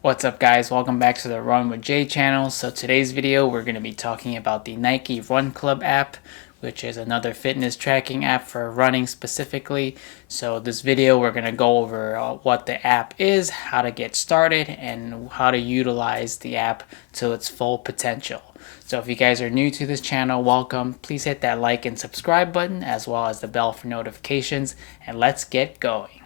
What's up guys, welcome back to the Run with Jay channel. So today's video we're going to be talking about the Nike Run Club app, which is another fitness tracking app for running specifically. So this video we're going to go over what the app is, how to get started, and how to utilize the app to its full potential. So if you guys are new to this channel, welcome. Please hit that like and subscribe button as well as the bell for notifications, and let's get going.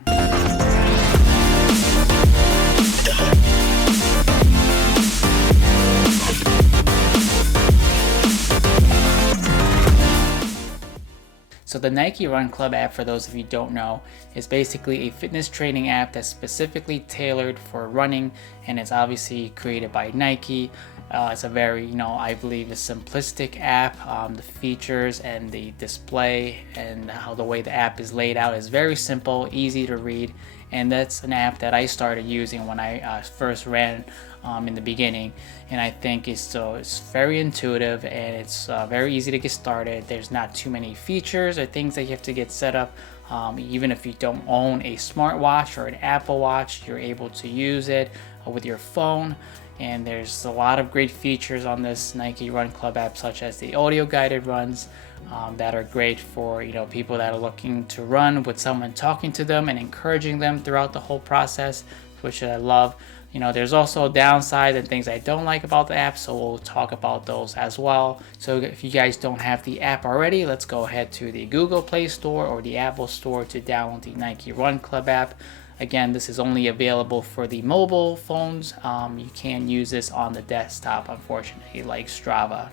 So the Nike Run Club app, for those of you who don't know, is basically a fitness training app that's specifically tailored for running, and it's obviously created by Nike. It's a very, I believe a simplistic app. The features and the display and how the way the app is laid out is very simple, easy to read, and that's an app that I started using when I first ran in the beginning, and I think it's very intuitive and it's very easy to get started. There's not too many features or things that you have to get set up. Even if you don't own a smartwatch or an Apple Watch, you're able to use it with your phone. And there's a lot of great features on this Nike Run Club app, such as the audio guided runs that are great for people that are looking to run with someone talking to them and encouraging them throughout the whole process, which I love. There's also downsides and things I don't like about the app, so we'll talk about those as well. So if you guys don't have the app already, let's go ahead to the Google Play Store or the Apple Store to download the Nike Run Club app. Again, this is only available for the mobile phones. You can't use this on the desktop, unfortunately, like Strava.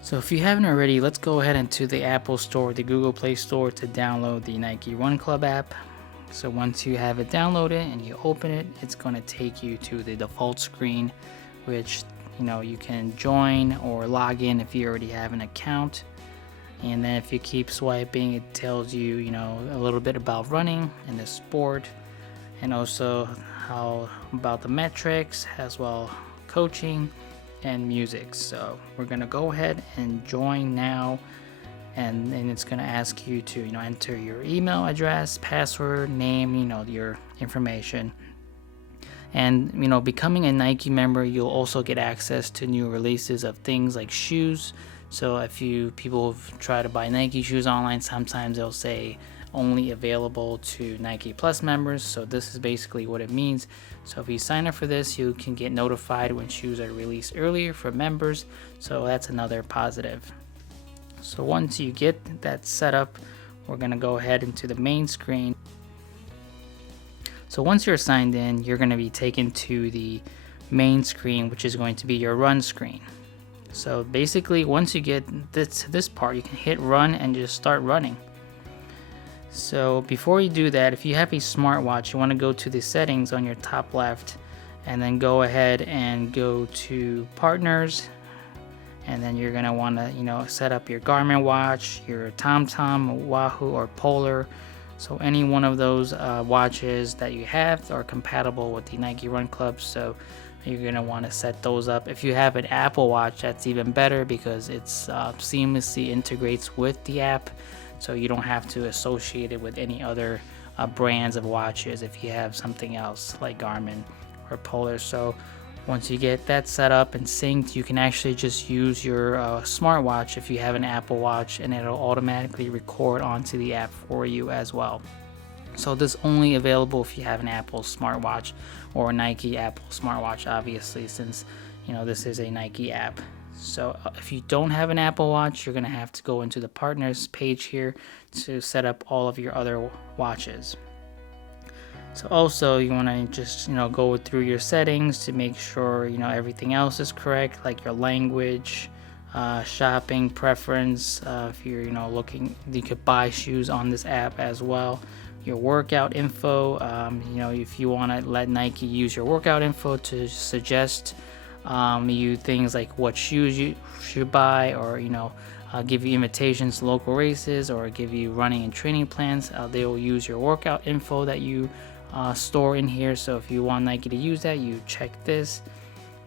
So if you haven't already, let's go ahead into the Apple Store, the Google Play Store, to download the Nike Run Club app. So once you have it downloaded and you open it, it's going to take you to the default screen, which you can join or log in if you already have an account. And then if you keep swiping, it tells you a little bit about running and the sport, and also how about the metrics, as well coaching and music. So we're gonna go ahead and join now, and then it's gonna ask you to enter your email address, password, name, your information. And becoming a Nike member, you'll also get access to new releases of things like shoes. So if people try to buy Nike shoes online, sometimes they'll say only available to Nike Plus members. So this is basically what it means. So if you sign up for this, you can get notified when shoes are released earlier for members. So that's another positive. So once you get that set up, we're gonna go ahead into the main screen. So once you're signed in, you're gonna be taken to the main screen, which is going to be your run screen. So basically, once you get this part, you can hit run and just start running. So before you do that, if you have a smartwatch, you want to go to the settings on your top left, and then go ahead and go to partners, and then you're gonna want to set up your Garmin watch, your TomTom, Wahoo, or Polar. So any one of those watches that you have are compatible with the Nike Run Club. So you're going to want to set those up. If you have an Apple Watch, that's even better because it's seamlessly integrates with the app, so you don't have to associate it with any other brands of watches if you have something else like Garmin or Polar. So once you get that set up and synced, you can actually just use your smartwatch if you have an Apple Watch, and it'll automatically record onto the app for you as well. So this is only available if you have an Apple smartwatch or a Nike Apple smartwatch, obviously, since this is a Nike app. So if you don't have an Apple Watch, you're gonna have to go into the partners page here to set up all of your other watches. So also you want to just go through your settings to make sure everything else is correct, like your language, shopping preference. If you're looking, you could buy shoes on this app as well. Your workout info, if you want to let Nike use your workout info to suggest you things like what shoes you should buy, or give you invitations to local races, or give you running and training plans. They will use your workout info that you store in here. So if you want Nike to use that, you check this.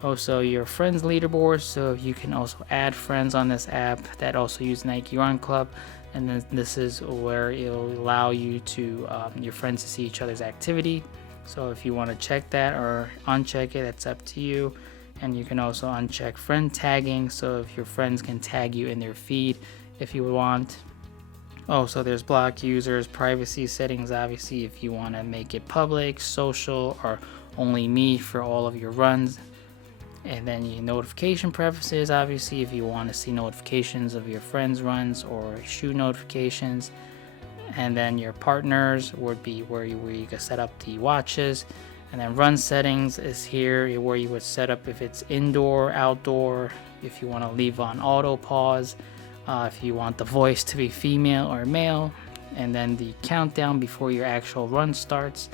Also your friends leaderboard, so you can also add friends on this app that also use Nike Run Club. And then this is where it'll allow you to your friends to see each other's activity. So if you want to check that or uncheck it, it's up to you. And you can also uncheck friend tagging, so if your friends can tag you in their feed if you want. Oh, so there's block users, privacy settings, obviously if you want to make it public, social, or only me for all of your runs. And then your notification preferences, obviously if you want to see notifications of your friends' runs or shoot notifications. And then your partners would be where you can set up the watches. And then run settings is here where you would set up if it's indoor, outdoor, if you want to leave on auto pause, if you want the voice to be female or male, and then the countdown before your actual run starts.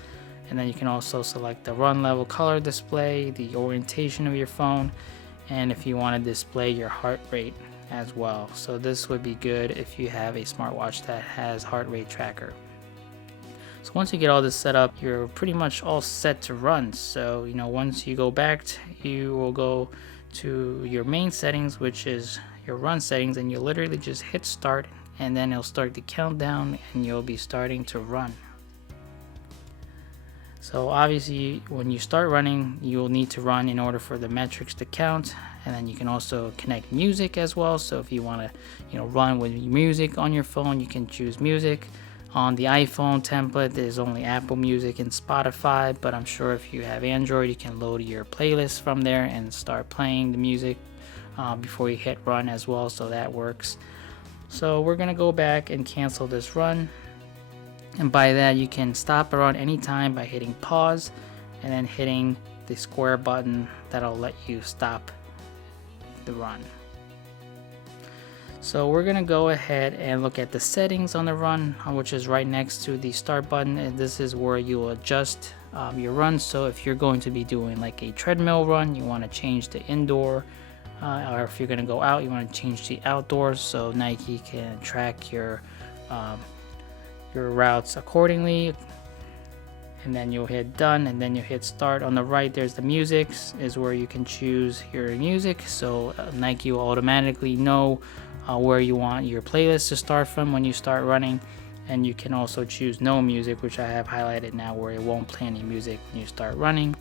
And then you can also select the run level color display, the orientation of your phone, and if you want to display your heart rate as well. So this would be good if you have a smartwatch that has heart rate tracker. So once you get all this set up, you're pretty much all set to run. So once you go back, you will go to your main settings, which is your run settings, and you literally just hit start, and then it'll start the countdown and you'll be starting to run. So obviously when you start running, you'll need to run in order for the metrics to count. And then you can also connect music as well. So if you want to run with music on your phone, you can choose music. On the iPhone template, there's only Apple Music and Spotify, but I'm sure if you have Android, you can load your playlist from there and start playing the music before you hit run as well, so that works. So we're gonna go back and cancel this run, and by that you can stop a run anytime by hitting pause and then hitting the square button that'll let you stop the run. So we're gonna go ahead and look at the settings on the run, which is right next to the start button, and this is where you will adjust your run. So if you're going to be doing like a treadmill run, you want to change the indoor, or if you're gonna go out, you want to change the outdoors, so Nike can track your routes accordingly. And then you'll hit done, and then you hit start. On the right there's the music, is where you can choose your music, so Nike will automatically know where you want your playlist to start from when you start running. And you can also choose no music, which I have highlighted now, where it won't play any music when you start running.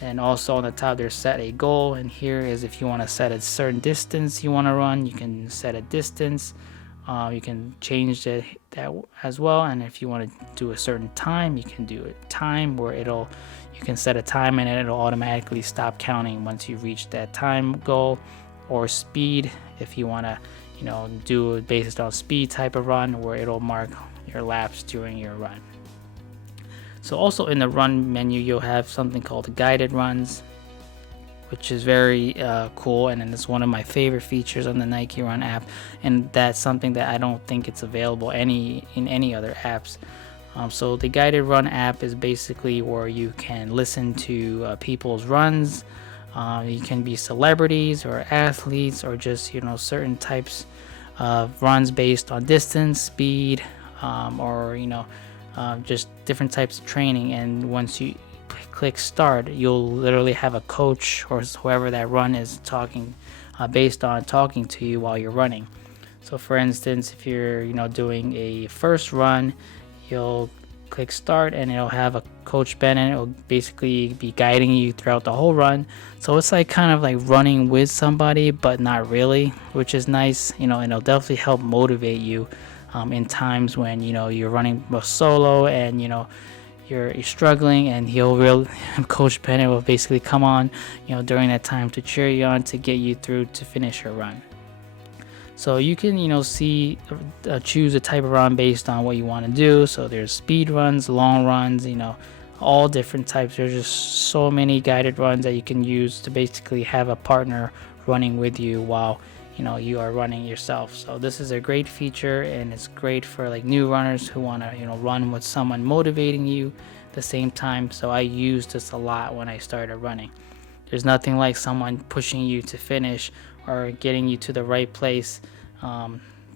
And also on the top there's set a goal, and here is if you want to set a certain distance you want to run, you can set a distance. You can change that as well, and if you want to do a certain time, you can do a time where you can set a time and it'll automatically stop counting once you reach that time goal. Or speed, if you want to do it based on speed type of run, where it'll mark your laps during your run. So also in the run menu you'll have something called guided runs, which is very cool, and it's one of my favorite features on the Nike Run app, and that's something that I don't think it's available in any other apps. So the guided run app is basically where you can listen to people's runs. You can be celebrities or athletes, or just certain types of runs based on distance, speed, or just different types of training. And once you click start, you'll literally have a coach or whoever that run is talking based on talking to you while you're running. So for instance, if you're doing a first run, you'll click start and it'll have a coach Ben, and it'll basically be guiding you throughout the whole run. So it's like kind of like running with somebody, but not really, which is nice, and it'll definitely help motivate you in times when you're running solo and you're struggling, and Coach Bennett will basically come on during that time to cheer you on, to get you through to finish your run. So you can choose a type of run based on what you want to do. So there's speed runs, long runs, all different types. There's just so many guided runs that you can use to basically have a partner running with you while you are running yourself. So this is a great feature, and it's great for like new runners who want to run with someone motivating you at the same time. So I used this a lot when I started running. There's nothing like someone pushing you to finish or getting you to the right place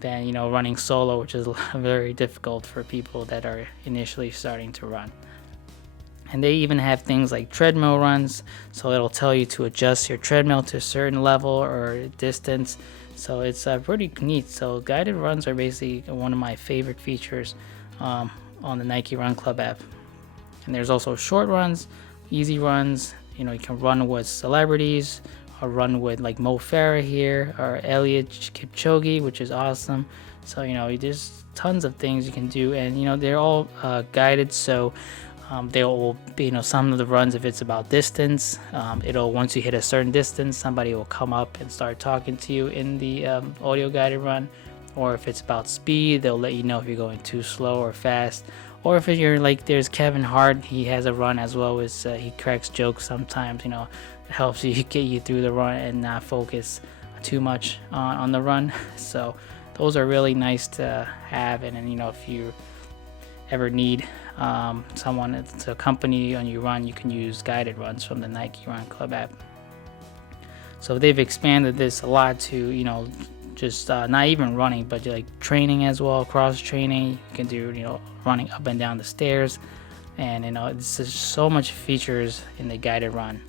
than running solo, which is very difficult for people that are initially starting to run. And they even have things like treadmill runs, so it'll tell you to adjust your treadmill to a certain level or distance. So it's pretty neat. So guided runs are basically one of my favorite features on the Nike Run Club app. And there's also short runs, easy runs. You know, you can run with celebrities or run with like Mo Farah here or Eliud Kipchoge, which is awesome. So, you know, there's tons of things you can do, and, you know, they're all guided. So they'll be, you know, some of the runs, if it's about distance, it'll, once you hit a certain distance, somebody will come up and start talking to you in the audio guided run. Or if it's about speed, they'll let you know if you're going too slow or fast. Or if you're like, there's Kevin Hart, he has a run as well as he cracks jokes sometimes. You know, it helps you get you through the run and not focus too much on the run. So those are really nice to have. And you know, if you ever need someone to accompany you on your run, you can use guided runs from the Nike Run Club app. So they've expanded this a lot to, you know, just not even running, but like training as well, cross training. You can do, you know, running up and down the stairs, and, you know, it's just so much features in the guided run.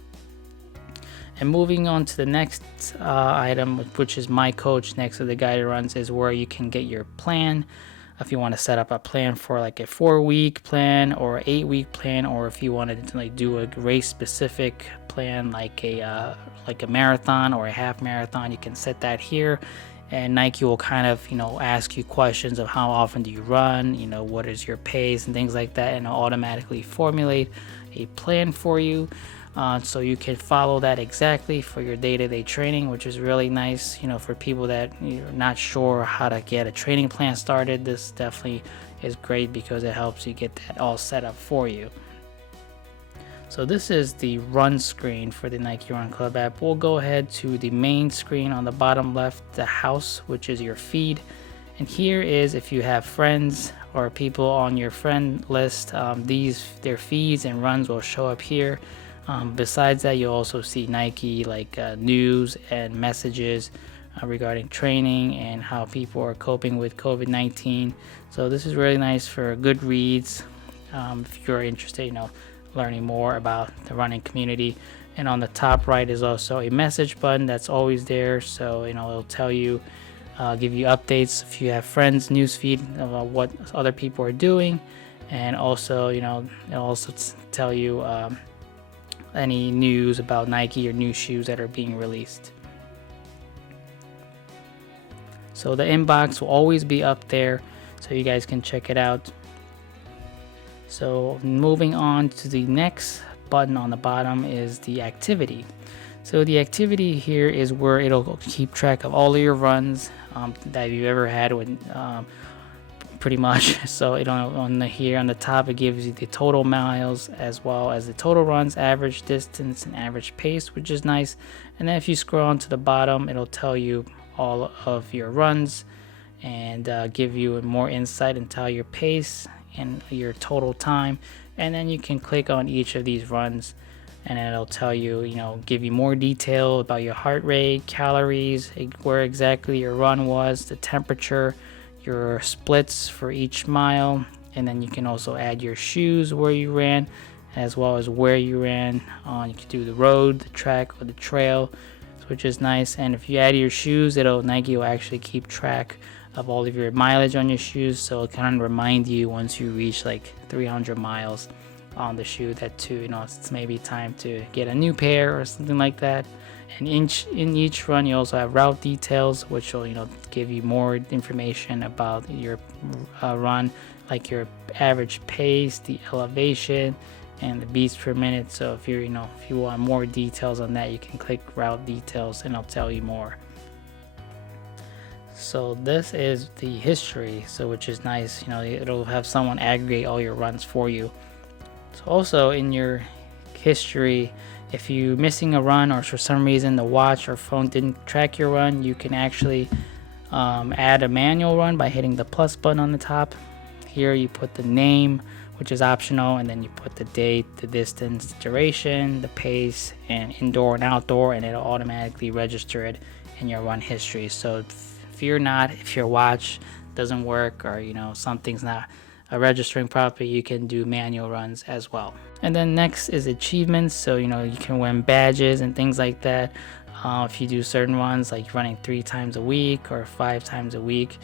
And moving on to the next item, which is My Coach next to the guided runs, is where you can get your plan. If you want to set up a plan for like a 4-week plan or 8-week plan, or if you wanted to like do a race specific plan like a marathon or a half marathon, you can set that here. And Nike will kind of, you know, ask you questions of how often do you run, you know, what is your pace and things like that, and it'll automatically formulate a plan for you. So you can follow that exactly for your day-to-day training, which is really nice, you know, for people that you're not sure how to get a training plan started. This definitely is great because it helps you get that all set up for you. So this is the run screen for the Nike Run Club app. We'll go ahead to the main screen on the bottom left, the house, which is your feed. And here is if you have friends or people on your friend list, their feeds and runs will show up here. Besides that, you'll also see Nike like news and messages regarding training and how people are coping with COVID-19. So this is really nice for good reads if you're interested, you know, learning more about the running community. And on the top right is also a message button that's always there. So, you know, it'll tell you, give you updates if you have friends, newsfeed about what other people are doing. And also, you know, it'll also tell you any news about Nike or new shoes that are being released. So the inbox will always be up there, so you guys can check it out. So moving on to the next button on the bottom is the activity. So the activity here is where it'll keep track of all of your runs that you've ever had with pretty much. So here on the top, it gives you the total miles as well as the total runs, average distance, and average pace, which is nice. And then if you scroll on to the bottom, it'll tell you all of your runs and give you more insight into your pace and your total time. And then you can click on each of these runs and it'll tell you, you know, give you more detail about your heart rate, calories, where exactly your run was, the temperature, your splits for each mile. And then you can also add your shoes, where you ran, as well as where you ran. You can do the road, the track, or the trail, which is nice. And if you add your shoes, Nike will actually keep track of all of your mileage on your shoes, so it kind of remind you once you reach like 300 miles on the shoe that you know, it's maybe time to get a new pair or something like that. And in each run, you also have route details, which will, you know, give you more information about your run, like your average pace, the elevation, and the beats per minute. So if you want more details on that, you can click route details and I'll tell you more. So this is the history, so which is nice. You know, it'll have someone aggregate all your runs for you. So also in your history, if you're missing a run or for some reason the watch or phone didn't track your run, you can actually add a manual run by hitting the plus button on the top. Here you put the name, which is optional, and then you put the date, the distance, the duration, the pace, and indoor and outdoor, and it'll automatically register it in your run history. So if your watch doesn't work, or, you know, something's not registering properly, you can do manual runs as well. And then next is achievements. So, you know, you can win badges and things like that if you do certain runs, like running 3 times a week or 5 times a week.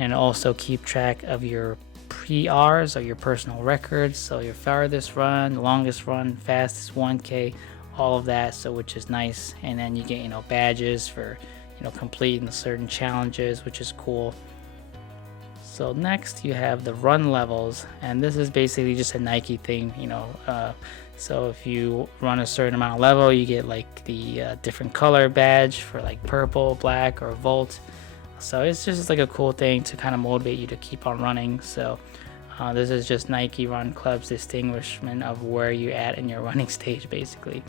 And also keep track of your PRs, or your personal records, so your farthest run, longest run, fastest 1K, all of that, so which is nice. And then you get, you know, badges for, you know, completing certain challenges, which is cool. So next you have the run levels, and this is basically just a Nike thing, you know. So if you run a certain amount of level, you get like the different color badge for like purple, black, or volt. So it's just like a cool thing to kind of motivate you to keep on running. So this is just Nike Run Club's distinguishment of where you're at in your running stage, basically.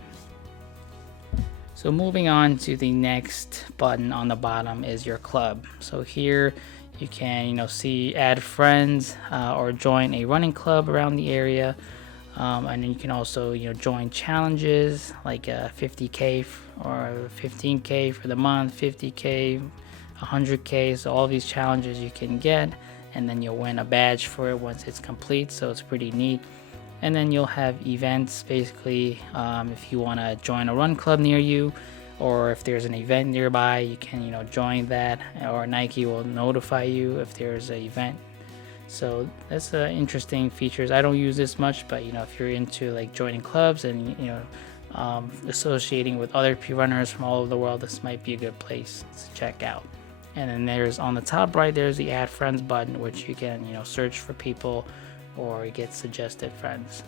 So moving on to the next button on the bottom is your club. So here you can, you know, see add friends or join a running club around the area, and then you can also, you know, join challenges like 50K or 15K for the month, 50K, 100K. So all these challenges you can get, and then you'll win a badge for it once it's complete. So it's pretty neat. And then you'll have events, basically, if you want to join a run club near you, or if there's an event nearby, you can, you know, join that, or Nike will notify you if there's an event. So that's interesting features. I don't use this much, but you know, if you're into like joining clubs and, you know, associating with other runners from all over the world, this might be a good place to check out. And then there's on the top right, there's the add friends button, which you can, you know, search for people or get suggested friends.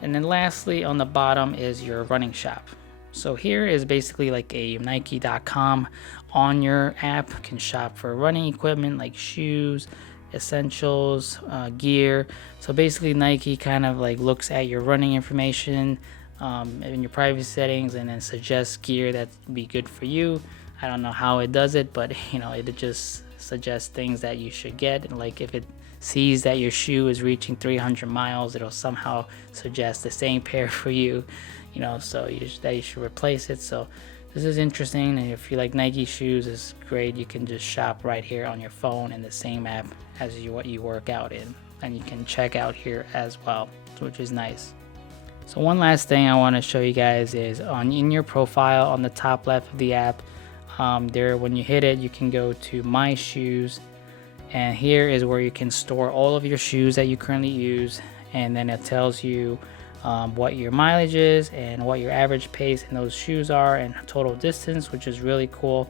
And then lastly on the bottom is your running shop. So here is basically like a Nike.com on your app. You can shop for running equipment like shoes, essentials, gear. So basically Nike kind of like looks at your running information in your privacy settings and then suggests gear that would be good for you. I don't know how it does it, but you know, it just suggests things that you should get. And like if it sees that your shoe is reaching 300 miles, it'll somehow suggest the same pair for you, you know, so that you should replace it. So this is interesting, and if you like Nike shoes, it's great. You can just shop right here on your phone in the same app as what you work out in, and you can check out here as well, which is nice. So one last thing I want to show you guys is in your profile on the top left of the app, there when you hit it, you can go to My Shoes, and here is where you can store all of your shoes that you currently use, and then it tells you what your mileage is and what your average pace in those shoes are and total distance, which is really cool.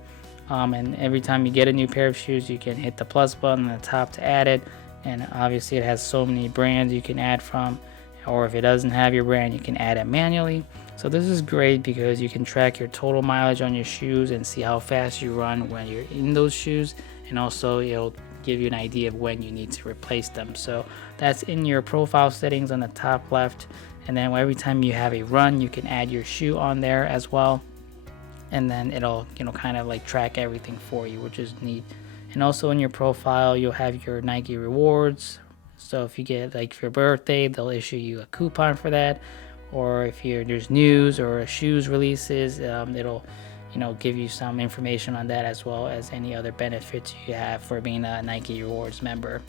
And every time you get a new pair of shoes, you can hit the plus button on the top to add it, and obviously it has so many brands you can add from, or if it doesn't have your brand, you can add it manually. So this is great because you can track your total mileage on your shoes and see how fast you run when you're in those shoes, and also it'll give you an idea of when you need to replace them. So that's in your profile settings on the top left, and then every time you have a run, you can add your shoe on there as well, and then it'll, you know, kind of like track everything for you, which is neat. And also in your profile, you'll have your Nike rewards. So if you get like for your birthday, they'll issue you a coupon for that, or if there's news or shoes releases, it'll, you know, give you some information on that, as well as any other benefits you have for being a Nike rewards member.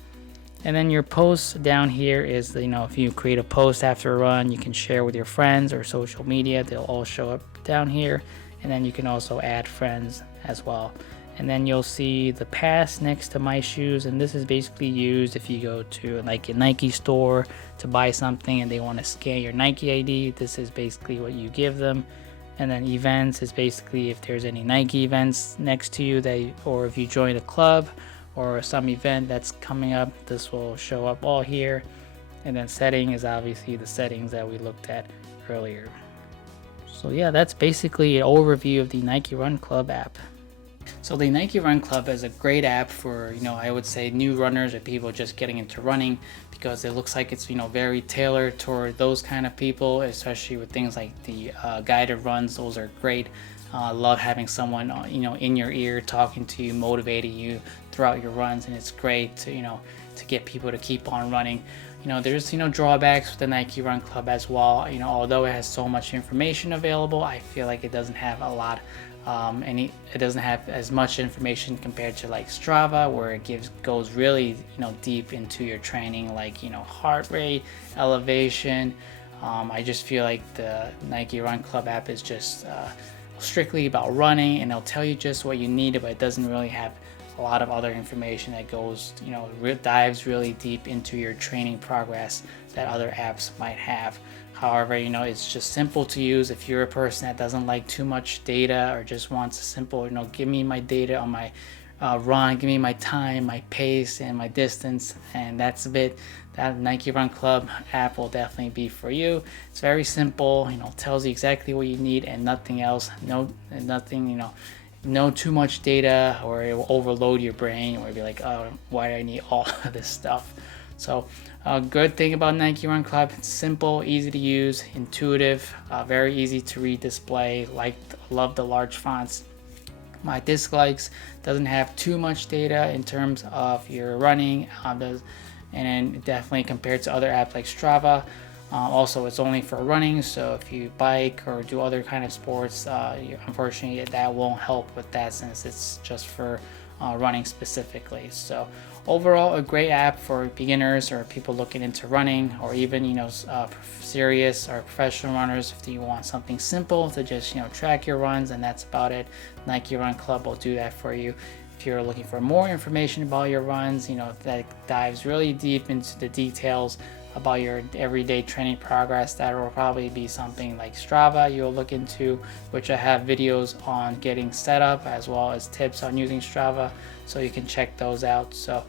And then your posts down here is, you know, if you create a post after a run, you can share with your friends or social media. They'll all show up down here, and then you can also add friends as well. And then you'll see the pass next to My Shoes, and this is basically used if you go to like a Nike store to buy something and they want to scan your Nike ID. This is basically what you give them. And then events is basically if there's any Nike events next to you, or if you join a club or some event that's coming up, this will show up all here. And then setting is obviously the settings that we looked at earlier. So yeah, that's basically an overview of the Nike Run Club app. So the Nike Run Club is a great app for, you know, I would say new runners or people just getting into running, because it looks like it's, you know, very tailored toward those kind of people, especially with things like the guided runs. Those are great. Love having someone, you know, in your ear talking to you, motivating you throughout your runs, and it's great to, you know, to get people to keep on running. You know, there's, you know, drawbacks with the Nike Run Club as well. You know, although it has so much information available, I feel like it doesn't have a lot. It doesn't have as much information compared to like Strava, where it goes really, you know, deep into your training, like, you know, heart rate, elevation. I just feel like the Nike Run Club app is just strictly about running, and it'll tell you just what you need, but it doesn't really have a lot of other information that goes, dives really deep into your training progress that other apps might have. However, it's just simple to use. If you're a person that doesn't like too much data or just wants a simple, give me my data on my run, give me my time, my pace, and my distance, and that's a bit, that Nike Run Club app will definitely be for you. It's very simple, tells you exactly what you need and nothing else. No too much data, or it will overload your brain, or you'll be like, oh, why do I need all of this stuff? So a good thing about Nike Run Club, it's simple, easy to use, intuitive, very easy to read display. Love the large fonts. My dislikes, doesn't have too much data in terms of your running, and then definitely compared to other apps like Strava. Also, it's only for running, so if you bike or do other kind of sports, unfortunately that won't help with that, since it's just for running specifically. So overall, a great app for beginners or people looking into running, or even serious or professional runners. If you want something simple to just track your runs, and that's about it, Nike Run Club will do that for you. If you're looking for more information about your runs, that dives really deep into the details about your everyday training progress, that will probably be something like Strava you'll look into, which I have videos on getting set up, as well as tips on using Strava, so you can check those out. So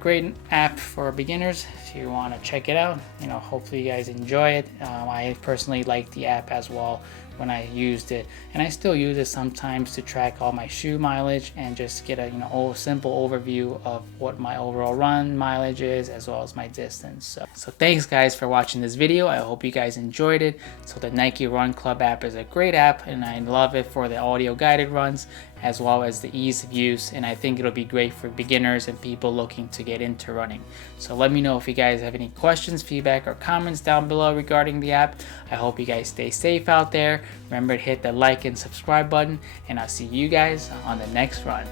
great app for beginners if you want to check it out. Hopefully you guys enjoy it. I personally like the app as well when I used it, and I still use it sometimes to track all my shoe mileage and just get a simple overview of what my overall run mileage is, as well as my distance. So thanks guys for watching this video. I hope you guys enjoyed it. So the Nike Run Club app is a great app, and I love it for the audio guided runs, as well as the ease of use, and I think it'll be great for beginners and people looking to get into running. So let me know if you guys have any questions, feedback, or comments down below regarding the app. I hope you guys stay safe out there. Remember to hit the like and subscribe button, and I'll see you guys on the next run.